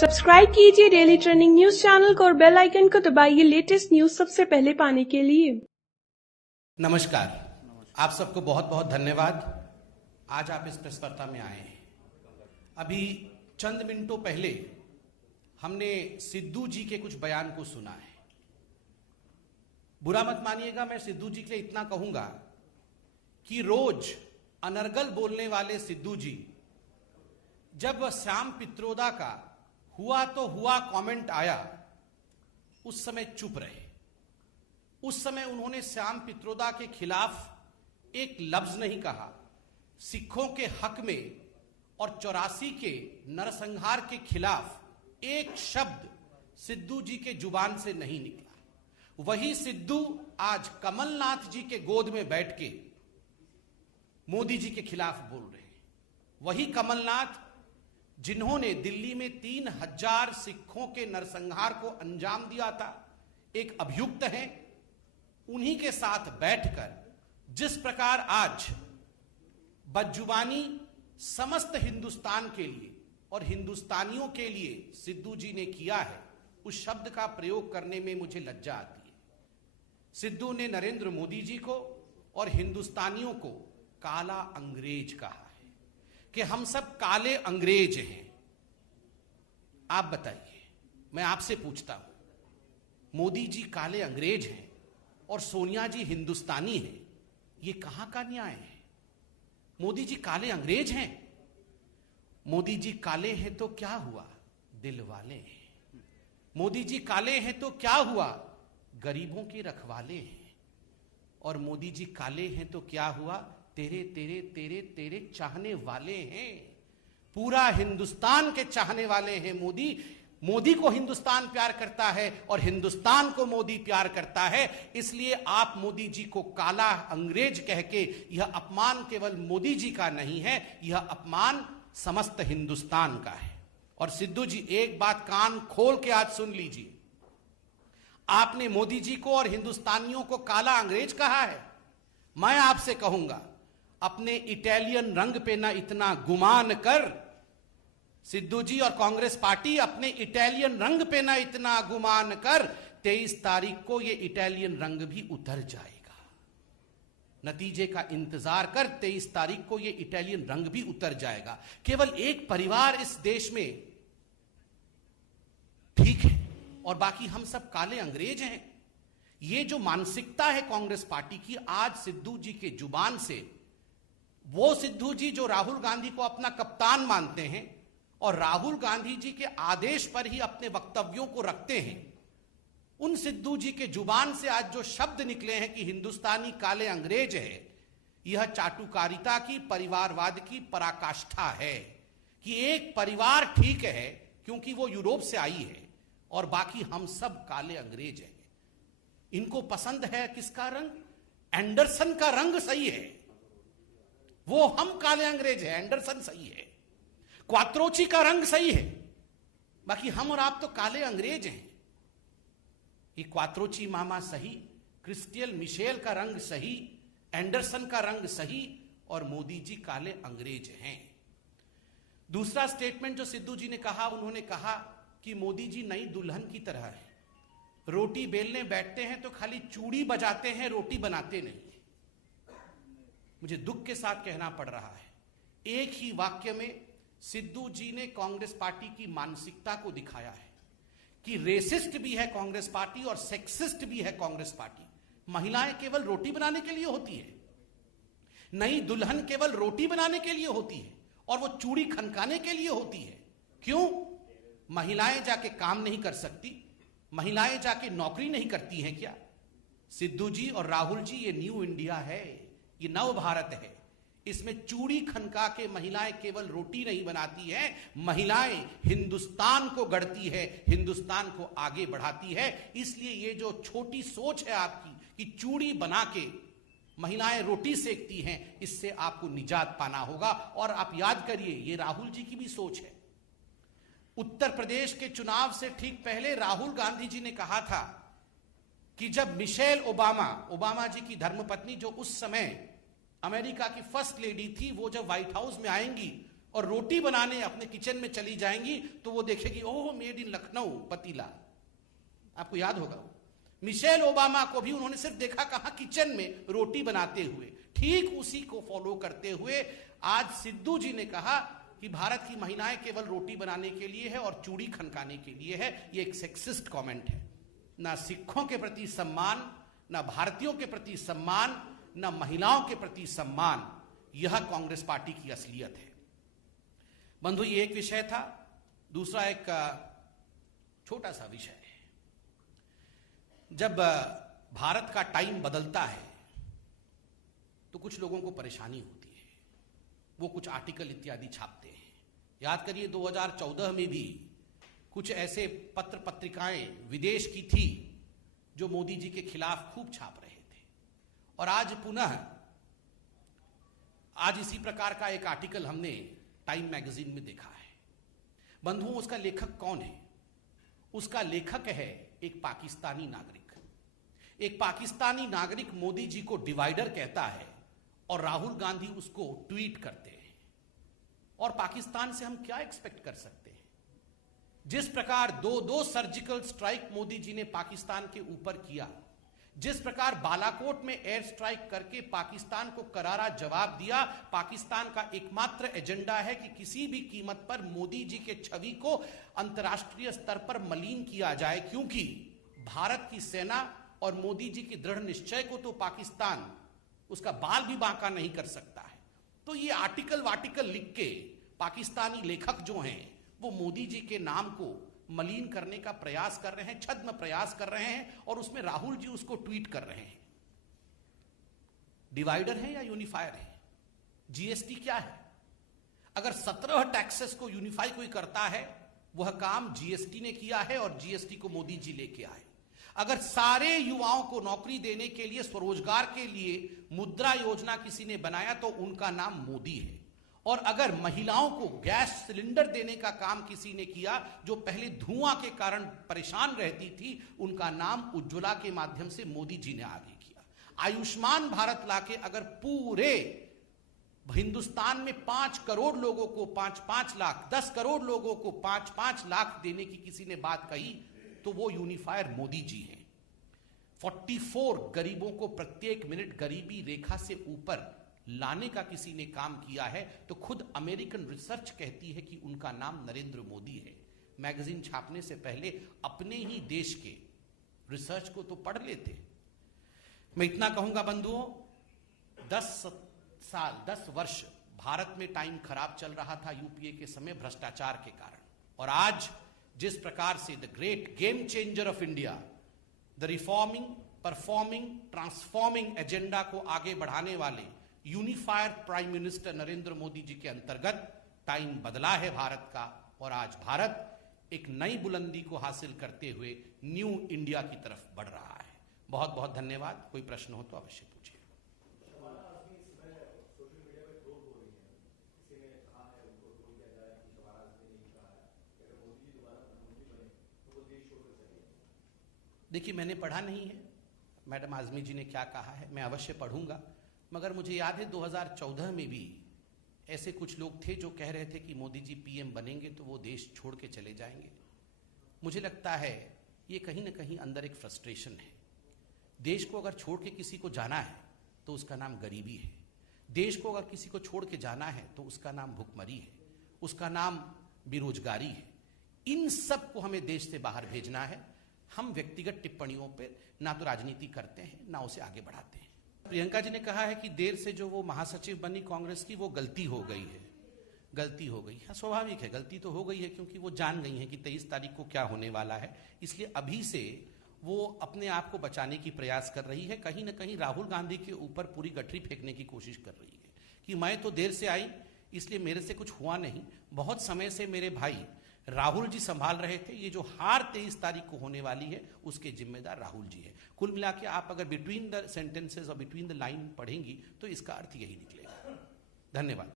Subscribe कीजिए daily trending news channel को और बेल आइकन को दबाइए लेटेस्ट न्यूज सबसे पहले पाने के लिए। नमस्कार, आप सबको बहुत बहुत धन्यवाद। आज आप इस प्रेस वार्ता में आए हैं। अभी चंद मिनटों पहले हमने सिद्धू जी के कुछ बयान को सुना है। बुरा मत मानिएगा, मैं सिद्धू जी के लिए इतना कहूंगा कि रोज अनर्गल बोलने वाले सिद्धू जी जब श्याम पित्रोदा का हुआ तो हुआ कमेंट आया, उस समय चुप रहे। उस समय उन्होंने श्याम पित्रोदा के खिलाफ एक लफ्ज नहीं कहा। सिखों के हक में और 84 के नरसंहार के खिलाफ एक शब्द सिद्धू जी के जुबान से नहीं निकला। वही सिद्धू आज कमलनाथ जी के गोद में बैठ के मोदी जी के खिलाफ बोल रहे हैं। वही कमलनाथ जिन्होंने दिल्ली में 3000 सिखों के नरसंहार को अंजाम दिया था, एक अभियुक्त हैं, उन्हीं के साथ बैठकर जिस प्रकार आज बदजुबानी समस्त हिंदुस्तान के लिए और हिंदुस्तानियों के लिए सिद्धू जी ने किया है, उस शब्द का प्रयोग करने में मुझे लज्जा आती है। सिद्धू ने नरेंद्र मोदी जी को और हिंदुस्तानियों को काला अंग्रेज कहा है कि हम सब काले अंग्रेज हैं। आप बताइए, मैं आपसे पूछता हूं, मोदी जी काले अंग्रेज हैं और सोनिया जी हिंदुस्तानी हैं, ये कहां का न्याय है? मोदी जी काले अंग्रेज हैं। मोदी जी काले हैं तो क्या हुआ, दिल वाले हैं। मोदी जी काले हैं तो क्या हुआ, गरीबों के रखवाले हैं। और मोदी जी काले हैं तो क्या हुआ, तेरे तेरे तेरे तेरे चाहने वाले हैं। पूरा हिंदुस्तान के चाहने वाले हैं मोदी। मोदी को हिंदुस्तान प्यार करता है और हिंदुस्तान को मोदी प्यार करता है। इसलिए आप मोदी जी को काला अंग्रेज कह के, यह अपमान केवल मोदी जी का नहीं है, यह अपमान समस्त हिंदुस्तान का है। और सिद्धू जी, एक बात कान खोल के आज सुन लीजिए, आपने मोदी जी को और हिंदुस्तानियों को काला अंग्रेज कहा है। मैं आपसे कहूंगा, अपने इटालियन रंग पे ना इतना गुमान कर। सिद्धू जी और कांग्रेस पार्टी, अपने इटालियन रंग पे ना इतना गुमान कर। 23 तारीख को ये इटालियन रंग भी उतर जाएगा। नतीजे का इंतजार कर, 23 तारीख को ये इटालियन रंग भी उतर जाएगा। केवल एक परिवार इस देश में ठीक है और बाकी हम सब काले अंग्रेज हैं। ये जो मानसिकता है कांग्रेस पार्टी की, आज सिद्धू जी के जुबान से, वो सिद्धू जी जो राहुल गांधी को अपना कप्तान मानते हैं और राहुल गांधी जी के आदेश पर ही अपने वक्तव्यों को रखते हैं, उन सिद्धू जी के जुबान से आज जो शब्द निकले हैं कि हिंदुस्तानी काले अंग्रेज है, यह चाटुकारिता की, परिवारवाद की पराकाष्ठा है कि एक परिवार ठीक है क्योंकि वो यूरोप से आई है और बाकी हम सब काले अंग्रेज हैं। इनको पसंद है किसका रंग? एंडरसन का रंग सही है, वो हम काले अंग्रेज हैं, एंडरसन सही है। क्वात्रोची का रंग सही है, बाकी हम और आप तो काले अंग्रेज हैं। ये क्वात्रोची मामा सही, क्रिस्टियल मिशेल का रंग सही, एंडरसन का रंग सही और मोदी जी काले अंग्रेज हैं। दूसरा स्टेटमेंट जो सिद्धू जी ने कहा, उन्होंने कहा कि मोदी जी नई दुल्हन की तरह है, रोटी बेलने बैठते हैं तो खाली चूड़ी बजाते हैं, रोटी बनाते नहीं। मुझे दुख के साथ कहना पड़ रहा है, एक ही वाक्य में सिद्धू जी ने कांग्रेस पार्टी की मानसिकता को दिखाया है कि रेसिस्ट भी है कांग्रेस पार्टी और सेक्सिस्ट भी है कांग्रेस पार्टी। महिलाएं केवल रोटी बनाने के लिए होती है, नई दुल्हन केवल रोटी बनाने के लिए होती है और वो चूड़ी खनकाने के लिए होती है। क्यों? महिलाएं जाके काम नहीं कर सकती, महिलाएं जाके नौकरी नहीं करती हैं क्या? सिद्धू जी और राहुल जी, ये न्यू इंडिया है, ये नव भारत है। इसमें चूड़ी खनका के महिलाएं केवल रोटी नहीं बनाती हैं, महिलाएं हिंदुस्तान को गढ़ती है, हिंदुस्तान को आगे बढ़ाती है। इसलिए ये जो छोटी सोच है आपकी कि चूड़ी बना के महिलाएं रोटी सेकती हैं, इससे आपको निजात पाना होगा। और आप याद करिए, ये राहुल जी की भी सोच है। उत्तर प्रदेश के चुनाव से ठीक पहले राहुल गांधी जी ने कहा था कि जब मिशेल ओबामा जी की धर्मपत्नी, जो उस समय अमेरिका की फर्स्ट लेडी थी, वो जब व्हाइट हाउस में आएंगी और रोटी बनाने अपने किचन में चली जाएंगी तो वो देखेगी ओह मेड इन लखनऊ पतीला। आपको याद होगा मिशेल ओबामा को भी उन्होंने सिर्फ देखा कहां, किचन में रोटी बनाते हुए। ठीक उसी को फॉलो करते हुए आज सिद्धू जी ने कहा कि भारत की महिलाएं केवल रोटी बनाने के लिए है और चूड़ी खनकाने के लिए है। यह एक सेक्सिस्ट कमेंट है। ना सिखों के प्रति सम्मान, ना भारतीयों के प्रति सम्मान, ना महिलाओं के प्रति सम्मान। यह कांग्रेस पार्टी की असलियत है। बंधु, ये एक विषय था। दूसरा एक छोटा सा विषय है। जब भारत का टाइम बदलता है तो कुछ लोगों को परेशानी होती है, वो कुछ आर्टिकल इत्यादि छापते हैं। याद करिए 2014 में भी कुछ ऐसे पत्र पत्रिकाएं विदेश की थी जो मोदी जी के खिलाफ खूब छाप रहे थे। और आज पुनः आज इसी प्रकार का एक आर्टिकल हमने टाइम मैगजीन में देखा है। बंधुओं, उसका लेखक कौन है? उसका लेखक है एक पाकिस्तानी नागरिक। एक पाकिस्तानी नागरिक मोदी जी को डिवाइडर कहता है और राहुल गांधी उसको ट्वीट करते हैं। और पाकिस्तान से हम क्या एक्सपेक्ट कर सकते हैं? जिस प्रकार दो सर्जिकल स्ट्राइक मोदी जी ने पाकिस्तान के ऊपर किया, जिस प्रकार बालाकोट में एयर स्ट्राइक करके पाकिस्तान को करारा जवाब दिया, पाकिस्तान का एकमात्र एजेंडा है कि किसी भी कीमत पर मोदी जी के छवि को अंतर्राष्ट्रीय स्तर पर मलीन किया जाए, क्योंकि भारत की सेना और मोदी जी की दृढ़ निश्चय को तो पाकिस्तान उसका बाल भी बांका नहीं कर सकता है। तो ये आर्टिकल वार्टिकल लिख के पाकिस्तानी लेखक जो हैं वो मोदी जी के नाम को मलिन करने का प्रयास कर रहे हैं, छद्म प्रयास कर रहे हैं, और उसमें राहुल जी उसको ट्वीट कर रहे हैं। डिवाइडर है या यूनिफायर है? जीएसटी क्या है? अगर 17 टैक्सेस को यूनिफाई कोई करता है, वह काम जीएसटी ने किया है और जीएसटी को मोदी जी लेके आए। अगर सारे युवाओं को नौकरी देने के लिए, स्वरोजगार के लिए मुद्रा योजना किसी ने बनाया तो उनका नाम मोदी है। और अगर महिलाओं को गैस सिलेंडर देने का काम किसी ने किया, जो पहले धुआं के कारण परेशान रहती थी, उनका नाम उज्ज्वला के माध्यम से मोदी जी ने आगे किया। आयुष्मान भारत लाके अगर पूरे हिंदुस्तान में 5 करोड़ लोगों को 5-5 लाख, 10 करोड़ लोगों को 5-5 लाख देने की किसी ने बात कही, तो वो यूनिफायर मोदी जी हैं। 44 गरीबों को प्रत्येक मिनट गरीबी रेखा से ऊपर लाने का किसी ने काम किया है, तो खुद अमेरिकन रिसर्च कहती है कि उनका नाम नरेंद्र मोदी है। मैगजीन छापने से पहले अपने ही देश के रिसर्च को तो पढ़ लेते। मैं इतना कहूंगा बंधुओं, 10 वर्ष भारत में टाइम खराब चल रहा था यूपीए के समय भ्रष्टाचार के कारण, और आज जिस प्रकार से the great game changer of India, the reforming, performing, transforming agenda को आगे बढ़ाने वाले unifier prime minister Narendra Modi ji के अंतर्गत टाइम बदला है भारत का, और आज भारत एक नई बुलंदी को हासिल करते हुए न्यू इंडिया की तरफ बढ़ रहा है। बहुत बहुत धन्यवाद। कोई प्रश्न हो तो अवश्य पूछिए। देखिए, मैंने पढ़ा नहीं है मैडम आजमी जी ने क्या कहा है, मैं अवश्य पढ़ूंगा। मगर मुझे याद है 2014 में भी ऐसे कुछ लोग थे जो कह रहे थे कि मोदी जी पीएम बनेंगे तो वो देश छोड़ के चले जाएंगे। मुझे लगता है ये कहीं ना कहीं अंदर एक फ्रस्ट्रेशन है। देश को अगर छोड़ के किसी को जाना है तो उसका नाम गरीबी है। देश को अगर किसी को छोड़ के जाना है तो उसका नाम भुखमरी है, उसका नाम बेरोजगारी है। इन सब को हमें देश से बाहर भेजना है। हम व्यक्तिगत टिप्पणियों पे ना तो राजनीति करते हैं ना उसे आगे बढ़ाते हैं। प्रियंका जी ने कहा है कि देर से जो वो महासचिव बनी कांग्रेस की, वो गलती हो गई है। गलती हो गई है, स्वाभाविक है, गलती तो हो गई है, क्योंकि वो जान गई है कि 23 तारीख को क्या होने वाला है। इसलिए अभी से वो अपने आप को बचाने की प्रयास कर रही है। कहीं ना कहीं राहुल गांधी के ऊपर पूरी गठरी फेंकने की कोशिश कर रही है कि मैं तो देर से आई, इसलिए मेरे से कुछ हुआ नहीं। बहुत समय से मेरे भाई राहुल जी संभाल रहे थे। ये जो हार 23 तारीख को होने वाली है उसके जिम्मेदार राहुल जी है। कुल मिला के आप अगर बिटवीन द सेंटेंसेस और बिटवीन द लाइन पढ़ेंगी तो इसका अर्थ यही निकलेगा। धन्यवाद।